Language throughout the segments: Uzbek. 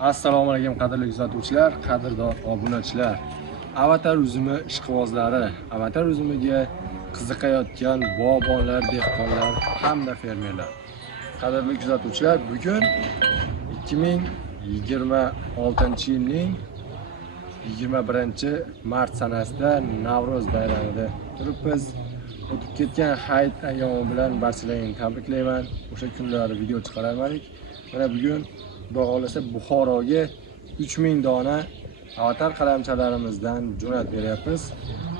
Assalomu alaykum qadrli kuzatuvchilar, qadrdon obunachilar. Avatar uzumi ishqibozlari, avatar uzumiga qiziqayotgan bog'bonlar, dehqonlar hamda fermerlar. Qadrli kuzatuvchilar, bugun 2026-yilning 21-mart sanasida Navro'z bayramida turibmiz. O'tib ketgan hayit ayyomi bilan barchalarini tabriklayman. O'sha kunlari video chiqarardik. Mana bugun Xudo xolasa Buxoroga 3000 dona avatar qalamchalarimizdan jo'nat beryapmiz.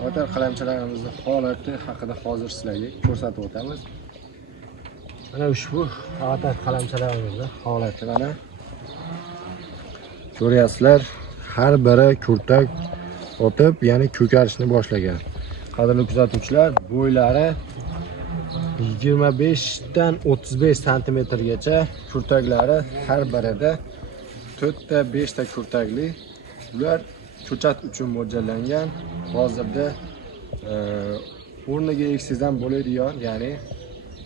Avatar qalamchalarimizning holati haqida hozir sizlarga ko'rsatib o'tamiz. Mana ushbu avatar qalamchalarimizning holati mana ko'ryapsizlar, har biri kurtak otib, ya'ni ko'karishni boshlagan. Qadrli kuzatuvchilar, bo'ylari 25 dan 35 santimetrgacha, kurtaklari har birida 4 ta 5 ta kurtakli. Ular ko'chat uchun mo'ljallangan. Hozirda o'rniga eksizdan bo'ladigan, ya'ni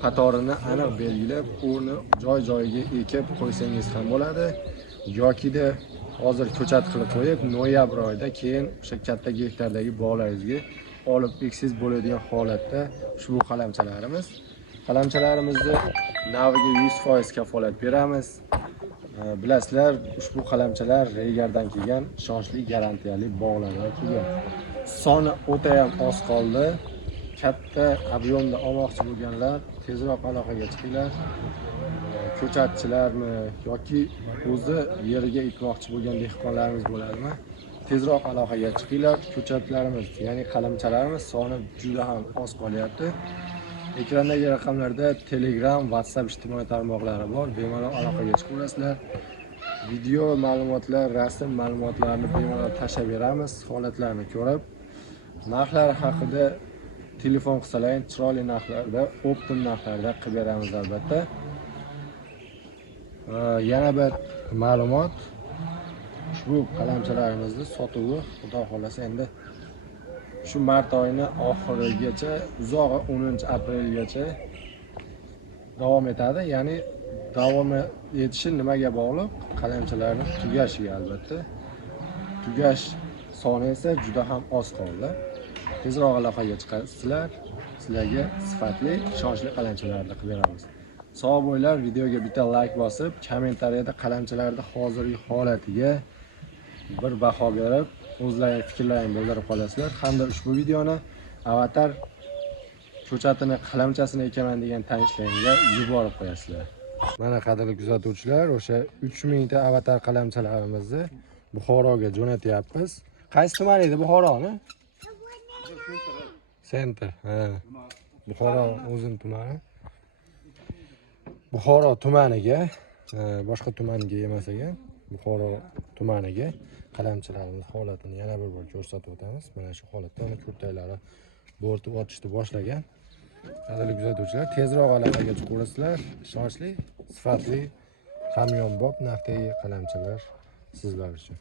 qatorini aniq belgilab, o'rni joy-joyiga ekib qo'ysangiz ham bo'ladi. Yokida hozir ko'chat qilib qo'yib, noyabr oyida keyin o'sha katta gektardagi bog'laringizga olib eksiz bo'ladigan holatda ushbu qalamchalarimiz. Qalamchalarimizni naviga 100% kafolat beramiz. Bilasizlar, ushbu qalamchalar Reygardan kelgan, ishonchli, garantiyali bog'lardan kelgan. Soni o'ta ham oz qoldi. Katta ob'yomda olmoqchi bo'lganlar tezroq aloqaga chiqinglar. Ko'chatchilarmi yoki o'zi yeriga ekmoqchi bo'lgan dehqonlarimiz bo'ladimi? Tezroq aloqaga chiqinglar. Ko'chatlarimiz, ya'ni qalamchalarimiz soni juda ham oz qolyapti. Ekrandagi raqamlarda Telegram, WhatsApp ijtimoiy tarmoqlari bor. Bemalol aloqaga chiqaverasizlar. Video ma'lumotlar, rasm ma'lumotlarini bemalol tashlab beramiz. Holatlarni ko'rib, narxlar haqida telefon qilsalaring, chiroyli narxlarda, optim narxlarda qilib beramiz albatta. Yana bir ma'lumot, ushbu qalamchalarimizni sotuvi Xudo xolasa endi shu mart oyining oxirigacha, uzog'i 10-aprelgacha davom etadi. Ya'ni davom etishi nimaga bog'liq? Qalamchalarning tugashiga albatta. Tugash soni esa juda ham oz qoldi. Tezroq aloqaga chiqasizlar, sizlarga sifatli, ishonchli qalamchalarni qilib beramiz. Sog' bo'linglar, videoga bitta like bosib, kommentariyada qalamchalarning hozirgi holatiga bir baho berib, o'zlaringiz fikrlaringizni bildirib qolasizlar. Hamda ushbu videoni avatar ko'chatini, qalamchasini ekaman degan tanishlaringizga yuborib qo'yasizlar. Mana qadrli kuzatuvchilar, o'sha 3000 ta avatar qalamchalarimizni Buxoroga jo'natyapmiz. Qaysi tuman edi Buxoroni? Center. Ha. Buxoro o'zim tumani. Buxoro tumaniga, boshqa tumanga emas ekan, Buxoro tumaniga qalamchalarimiz holatini yana bir bor ko'rsatib o'tamiz. Mana shu holatda uni kurtaklari bo'rtib otishni boshlagan. Qadrli kuzatuvchilar, tezroq aloqaga chiqaverasizlar. Ishonchli, sifatli, hamyonbop narxdagi qalamchalar sizlar uchun.